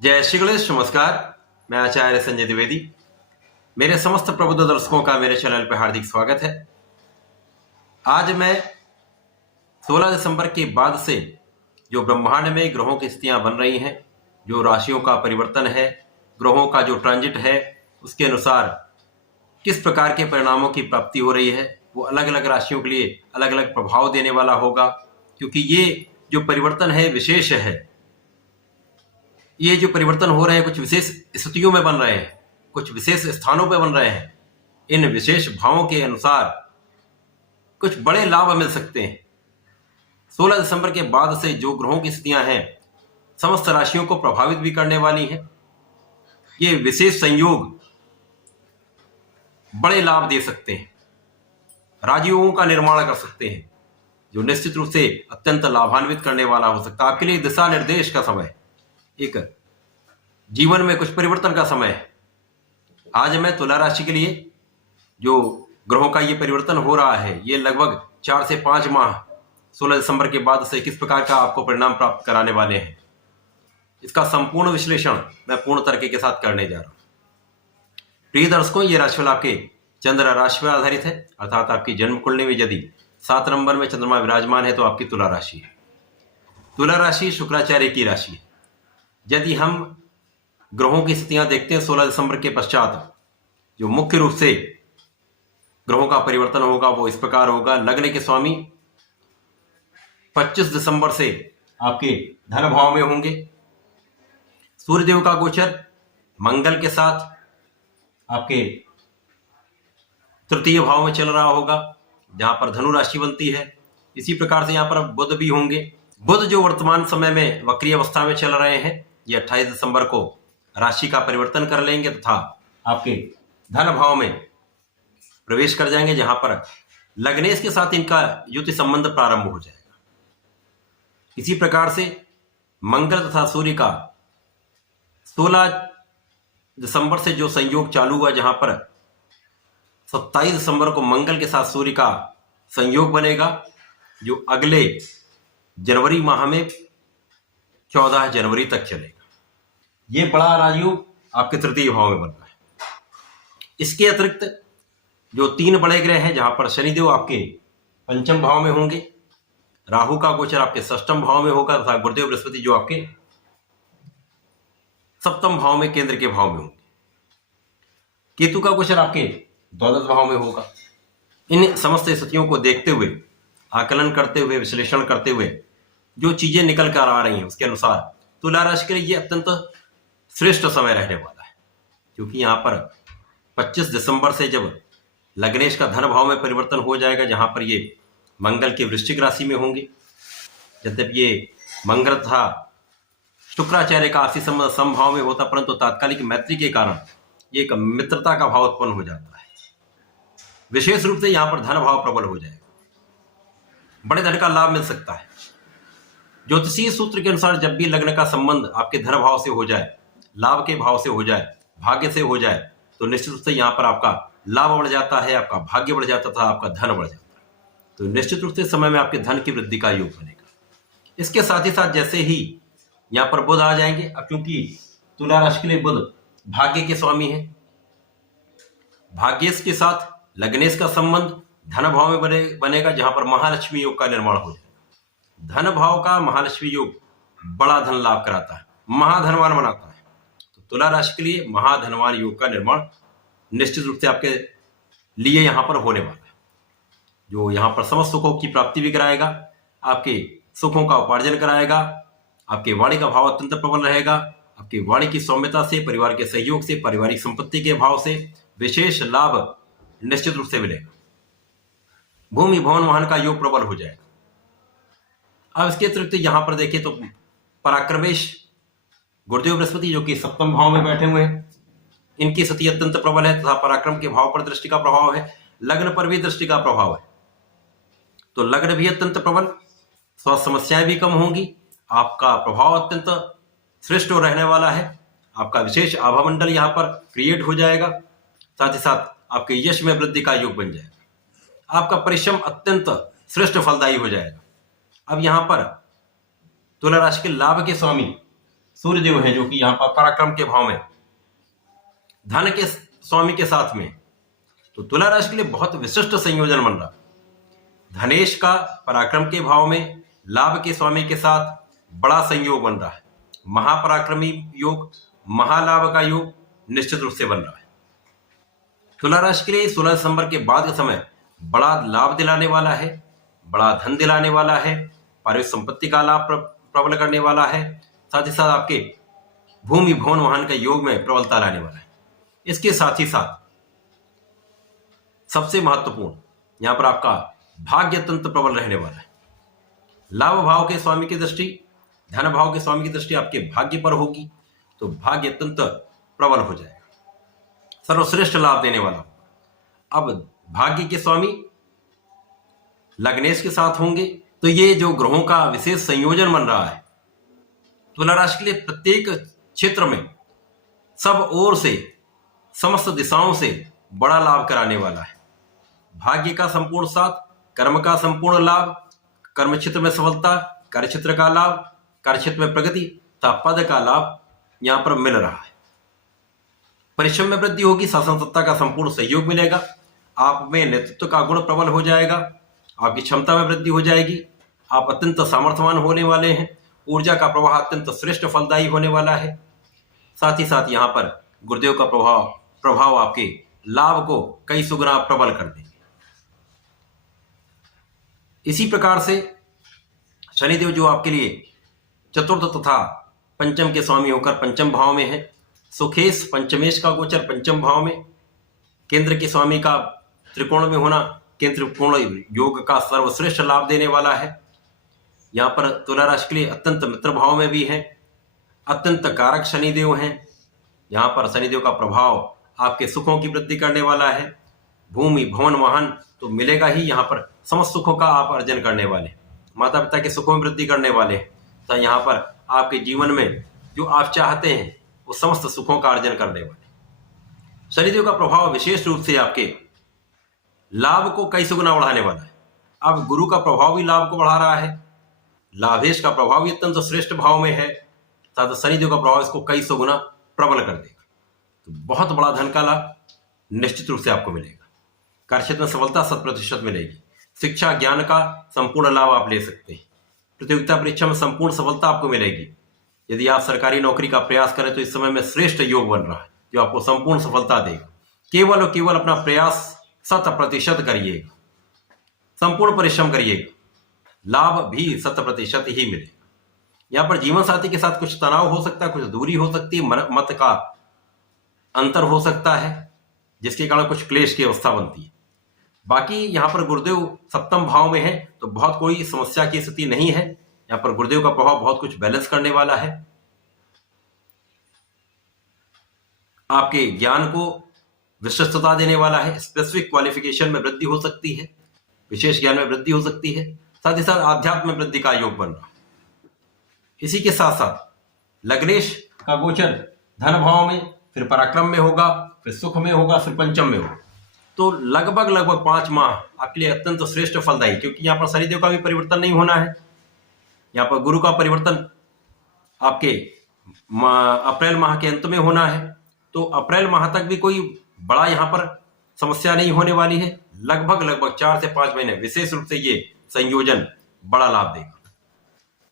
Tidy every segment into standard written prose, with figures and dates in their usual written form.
जय श्री गणेश। नमस्कार, मैं आचार्य संजय द्विवेदी। मेरे समस्त प्रबुद्ध दर्शकों का मेरे चैनल पर हार्दिक स्वागत है। आज मैं 16 दिसंबर के बाद से जो ब्रह्मांड में ग्रहों की स्थितियां बन रही हैं, जो राशियों का परिवर्तन है, ग्रहों का जो ट्रांजिट है, उसके अनुसार किस प्रकार के परिणामों की प्राप्ति हो रही है, वो अलग अलग राशियों के लिए अलग अलग प्रभाव देने वाला होगा। क्योंकि ये जो परिवर्तन है विशेष है। ये जो परिवर्तन हो रहे हैं कुछ विशेष स्थितियों में बन रहे हैं, कुछ विशेष स्थानों पर बन रहे हैं। इन विशेष भावों के अनुसार कुछ बड़े लाभ मिल सकते हैं। 16 दिसंबर के बाद से जो ग्रहों की स्थितियां हैं समस्त राशियों को प्रभावित भी करने वाली हैं। ये विशेष संयोग बड़े लाभ दे सकते हैं, राजयोगों का निर्माण कर सकते हैं, जो निश्चित रूप से अत्यंत लाभान्वित करने वाला हो सकता है। आपके लिए दिशा निर्देश का समय, एक जीवन में कुछ परिवर्तन का समय है। आज मैं तुला राशि के लिए जो ग्रहों का ये परिवर्तन हो रहा है, ये लगभग 4 से 5 माह 16 दिसंबर के बाद से किस प्रकार का आपको परिणाम प्राप्त कराने वाले हैं, इसका संपूर्ण विश्लेषण मैं पूर्ण तरीके के साथ करने जा रहा हूं। प्रिय दर्शकों, ये राशिफल आपके चंद्र राशि पर आधारित है, अर्थात आपकी जन्म कुंडली में यदि 7 नंबर में चंद्रमा विराजमान है तो आपकी तुला राशि है। तुला राशि शुक्राचार्य की राशि है। यदि हम ग्रहों की स्थितियां देखते हैं 16 दिसंबर के पश्चात, जो मुख्य रूप से ग्रहों का परिवर्तन होगा वो इस प्रकार होगा। लग्न के स्वामी 25 दिसंबर से आपके धन भाव में होंगे। सूर्यदेव का गोचर मंगल के साथ आपके तृतीय भाव में चल रहा होगा, जहां पर धनु राशि बनती है। इसी प्रकार से यहां पर बुध भी होंगे। बुध जो वर्तमान समय में वक्री अवस्था में चल रहे हैं, ये 28 दिसंबर को राशि का परिवर्तन कर लेंगे तथा आपके धन भाव में प्रवेश कर जाएंगे, जहां पर लग्नेश के साथ इनका युति संबंध प्रारंभ हो जाएगा। इसी प्रकार से मंगल तथा सूर्य का 16 दिसंबर से जो संयोग चालू हुआ, जहां पर 27 दिसंबर को मंगल के साथ सूर्य का संयोग बनेगा, जो अगले जनवरी माह में 14 जनवरी तक चलेगा। ये बड़ा राजयोग आपके तृतीय भाव में बन रहा है। इसके अतिरिक्त जो 3 बड़े ग्रह हैं, जहां पर शनिदेव आपके पंचम भाव में होंगे, राहु का गोचर आपके षष्ठम भाव में होगा तथा गुरुदेव बृहस्पति जो आपके सप्तम भाव में केंद्र के भाव में होंगे। केतु का गोचर आपके द्वादश भाव में होगा। इन समस्त स्थितियों को देखते हुए, आकलन करते हुए, विश्लेषण करते हुए जो चीजें निकल कर आ रही हैं, उसके अनुसार तुला राशि के लिए ये अत्यंत श्रेष्ठ समय रहने वाला है। क्योंकि यहां पर 25 दिसंबर से जब लग्नेश का धन भाव में परिवर्तन हो जाएगा, जहां पर ये मंगल की वृश्चिक राशि में होंगे। यद्यपि ये मंगल था शुक्राचार्य का आशी समभाव में होता, परंतु तात्कालिक मैत्री के कारण ये एक मित्रता का भाव उत्पन्न हो जाता है। विशेष रूप से यहां पर धन भाव प्रबल हो जाएगा, बड़े धन का लाभ मिल सकता है। ज्योतिषीय सूत्र के अनुसार जब भी लग्न का संबंध आपके धन भाव से हो जाए, लाभ के भाव से हो जाए, भाग्य से हो जाए, तो निश्चित रूप से यहां पर आपका लाभ बढ़ जाता है, आपका भाग्य बढ़ जाता था, आपका धन बढ़ जाता है। तो निश्चित रूप से समय में आपके धन की वृद्धि का योग बनेगा। इसके साथ ही साथ जैसे ही यहां पर बुध आ जाएंगे, अब क्योंकि तुला राशि के लिए बुध भाग्य के स्वामी है, भाग्येश के साथ लग्नेश का संबंध धन भाव में बनेगा, जहां पर महालक्ष्मी योग का निर्माण हो जाएगा। धन भाव का महालक्ष्मी योग बड़ा धन लाभ कराता है, महाधनवान बनाता है। तो तुला राशि के लिए महाधनवान योग का निर्माण निश्चित रूप से आपके लिए यहां पर होने वाला है, जो यहां पर समस्त सुखों की प्राप्ति भी कराएगा, आपके सुखों का उपार्जन कराएगा। आपके वाणी का भाव अत्यंत प्रबल रहेगा। आपकी वाणी की सौम्यता से, परिवार के सहयोग से, पारिवारिक संपत्ति के भाव से विशेष लाभ निश्चित रूप से मिलेगा। भूमि भवन वाहन का योग प्रबल हो जाएगा। अब इसके अतिरिक्त यहां पर देखिए तो पराक्रमेश गुरुदेव बृहस्पति जो कि सप्तम भाव में बैठे हुए हैं, इनकी स्थिति अत्यंत प्रबल है तथा पराक्रम के भाव पर दृष्टि का प्रभाव है, लग्न पर भी दृष्टि का प्रभाव है। तो लग्न भी अत्यंत प्रबल, स्वास्थ्य समस्याएं भी कम होंगी, आपका प्रभाव अत्यंत श्रेष्ठ रहने वाला है। आपका विशेष आभा मंडल यहां पर क्रिएट हो जाएगा, साथ ही साथ आपके यश में वृद्धि का योग बन जाएगा। आपका परिश्रम अत्यंत श्रेष्ठ फलदायी हो जाएगा। अब यहां पर तुला राशि के लाभ के स्वामी सूर्यदेव हैं जो कि यहाँ पर पराक्रम के भाव में धन के स्वामी के साथ में, तो तुला राशि के लिए बहुत विशिष्ट संयोजन बन रहा। धनेश का पराक्रम के भाव में लाभ के स्वामी के साथ बड़ा संयोग बन रहा है। महापराक्रमी योग, महालाभ का योग निश्चित रूप से बन रहा है। तुला राशि के लिए 16 दिसंबर के बाद का समय बड़ा लाभ दिलाने वाला है, बड़ा धन दिलाने वाला है, पारिवारिक संपत्ति का लाभ प्रबल करने वाला है, साथ ही साथ आपके भूमि भवन वाहन का योग में प्रबलता लाने वाला है। इसके साथ ही साथ सबसे महत्वपूर्ण यहां पर आपका भाग्य तंत्र प्रबल रहने वाला है। लाभ भाव के स्वामी की दृष्टि, धन भाव के स्वामी की दृष्टि आपके भाग्य पर होगी, तो भाग्य तंत्र प्रबल हो जाएगा, सर्वश्रेष्ठ लाभ देने वाला। अब भाग्य के स्वामी लग्नेश के साथ होंगे, तो ये जो ग्रहों का विशेष संयोजन बन रहा है तुला राशि के लिए प्रत्येक क्षेत्र में सब ओर से, समस्त दिशाओं से बड़ा लाभ कराने वाला है। भाग्य का संपूर्ण साथ, कर्म का संपूर्ण लाभ, कर्म क्षेत्र में सफलता, कार्य क्षेत्र का लाभ, कार्य क्षेत्र में प्रगति तथा पद का लाभ यहां पर मिल रहा है। परिश्रम में वृद्धि होगी, शासन सत्ता का संपूर्ण सहयोग मिलेगा, आप में नेतृत्व का गुण प्रबल हो जाएगा, आपकी क्षमता में वृद्धि हो जाएगी, आप अत्यंत सामर्थ्यवान होने वाले हैं, ऊर्जा का प्रवाह अत्यंत श्रेष्ठ फलदायी होने वाला है। साथ ही साथ यहाँ पर गुरुदेव का प्रभाव आपके लाभ को कई सुगुना प्रबल कर देंगे। इसी प्रकार से शनिदेव जो आपके लिए चतुर्थ तथा पंचम के स्वामी होकर पंचम भाव में है, सुखेश पंचमेश का गोचर पंचम भाव में, केंद्र के स्वामी का त्रिकोण में होना केंद्र त्रिकोण योग का सर्वश्रेष्ठ लाभ देने वाला है। यहाँ पर तुला राशि के लिए अत्यंत मित्र भाव में भी है, अत्यंत कारक शनिदेव हैं। यहाँ पर शनिदेव का प्रभाव आपके सुखों की वृद्धि करने वाला है, भूमि भवन वाहन तो मिलेगा ही, यहाँ पर समस्त सुखों का आप अर्जन करने वाले, माता पिता के सुखों में वृद्धि करने वाले हैं। तो यहाँ पर आपके जीवन में जो आप चाहते हैं वो समस्त सुखों का अर्जन करने वाले। शनिदेव का प्रभाव विशेष रूप से आपके लाभ को कई सुगुना बढ़ाने वाला है। अब गुरु का प्रभाव भी लाभ को बढ़ा रहा है, लाभेश का प्रभाव भी अत्यंत श्रेष्ठ भाव में है, साथ शनिदेव का प्रभाव इसको कई सुगुना प्रबल कर देगा। तो बहुत बड़ा धन का लाभ निश्चित रूप से आपको मिलेगा। कार्यक्षेत्र में सफलता 100% मिलेगी। शिक्षा ज्ञान का संपूर्ण लाभ आप ले सकते हैं। प्रतियोगिता परीक्षा में संपूर्ण सफलता आपको मिलेगी। यदि आप सरकारी नौकरी का प्रयास करें तो इस समय में श्रेष्ठ योग बन रहा है जो आपको संपूर्ण सफलता देगा। केवल और केवल अपना प्रयास 100% करिएगा, संपूर्ण परिश्रम करिएगा, लाभ भी 100% ही मिलेगा। यहाँ पर जीवन साथी के साथ कुछ तनाव हो सकता है, कुछ दूरी हो सकती है, मत का अंतर हो सकता है, जिसके कारण कुछ क्लेश की अवस्था बनती है। बाकी यहाँ पर गुरुदेव सप्तम भाव में है तो बहुत कोई समस्या की स्थिति नहीं है। यहाँ पर गुरुदेव का प्रभाव बहुत कुछ बैलेंस करने वाला है। आपके ज्ञान को विशिष्टता देने वाला है, स्पेसिफिक क्वालिफिकेशन में वृद्धि हो सकती है, विशेष ज्ञान में वृद्धि हो सकती है, साथ ही साथ आध्यात्म में वृद्धि का योग बन रहा है। इसी के साथ साथ लग्नेश का गोचर धन भाव में, फिर पराक्रम में होगा, फिर सुख में होगा, फिर पंचम में होगा। तो लगभग 5 माह आपके लिए अत्यंत श्रेष्ठ फलदायी, क्योंकि यहाँ पर शनिदेव का भी परिवर्तन नहीं होना है। यहाँ पर गुरु का परिवर्तन आपके अप्रैल माह के अंत में होना है, तो अप्रैल माह तक भी कोई बड़ा यहाँ पर समस्या नहीं होने वाली है। लगभग 4 से 5 महीने विशेष रूप से ये संयोजन बड़ा लाभ देगा।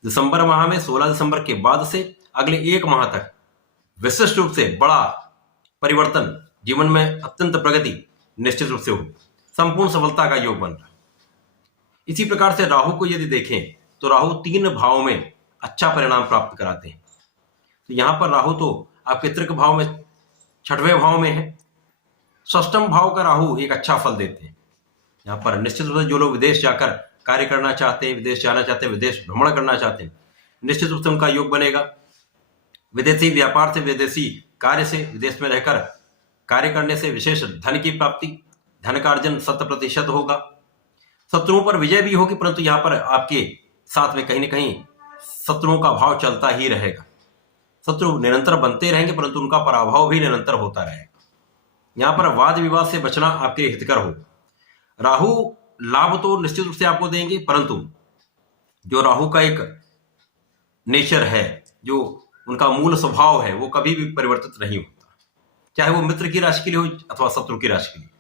दिसंबर माह में 16 दिसंबर के बाद से अगले 1 माह तक विशिष्ट रूप से बड़ा परिवर्तन, जीवन में अत्यंत प्रगति निश्चित रूप से होगी, संपूर्ण सफलता का योग बन रहा है। इसी प्रकार से राहु को यदि देखें तो राहु 3 भाव में अच्छा परिणाम प्राप्त कराते हैं। तो यहाँ पर राहु तो आपके तृक भाव में 6वें भाव में है, षष्ठम भाव का राहु एक अच्छा फल देते हैं। यहाँ पर निश्चित रूप से जो लोग विदेश जाकर कार्य करना चाहते हैं, विदेश जाना चाहते हैं, विदेश भ्रमण करना चाहते हैं, निश्चित रूप से उनका योग बनेगा। विदेशी व्यापार से, विदेशी कार्य से, विदेश में रहकर कार्य करने से विशेष धन की प्राप्ति, धन का अर्जन 100% होगा। शत्रुओं पर विजय भी होगी, परंतु यहाँ पर आपके साथ में कहीं न कहीं शत्रुओं का भाव चलता ही रहेगा। शत्रु निरंतर बनते रहेंगे, परंतु उनका पराभव भी निरंतर होता रहेगा। यहाँ पर वाद विवाद से बचना आपके हितकर हो। राहु लाभ तो निश्चित रूप से आपको देंगे, परंतु जो राहु का एक नेचर है, जो उनका मूल स्वभाव है वो कभी भी परिवर्तित नहीं होता, चाहे वो मित्र की राशि के लिए हो अथवा शत्रु की राशि के लिए।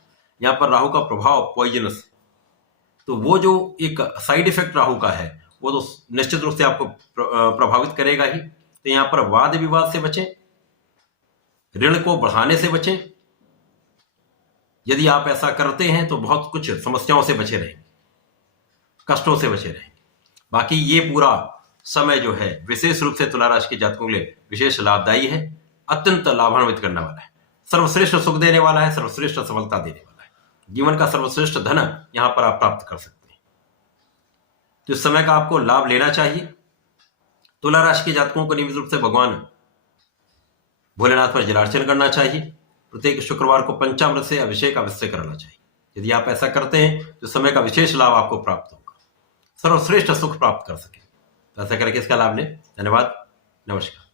यहाँ पर राहु का प्रभाव पॉइजनस है, तो वो जो एक साइड इफेक्ट राहु का है वो तो निश्चित रूप से आपको प्रभावित करेगा ही। तो यहाँ पर वाद विवाद से बचें, ऋण को बढ़ाने से बचें। यदि आप ऐसा करते हैं तो बहुत कुछ समस्याओं से बचे रहेंगे, कष्टों से बचे रहेंगे। बाकी ये पूरा समय जो है विशेष रूप से तुला राशि के जातकों के लिए विशेष लाभदायी है, अत्यंत लाभान्वित करने वाला है, सर्वश्रेष्ठ सुख देने वाला है, सर्वश्रेष्ठ सफलता देने वाला है। जीवन का सर्वश्रेष्ठ धन यहां पर आप प्राप्त कर सकते हैं। तो इस समय का आपको लाभ लेना चाहिए। तुला राशि के जातकों को नियमित रूप से भगवान भोलेनाथ पर जलार्चन करना चाहिए। प्रत्येक शुक्रवार को पंचामृत से अभिषेक अवश्य करना चाहिए। यदि आप ऐसा करते हैं तो समय का विशेष लाभ आपको प्राप्त होगा, सर्वश्रेष्ठ सुख प्राप्त कर सके। तो ऐसा करके इसका लाभ लें। धन्यवाद, नमस्कार।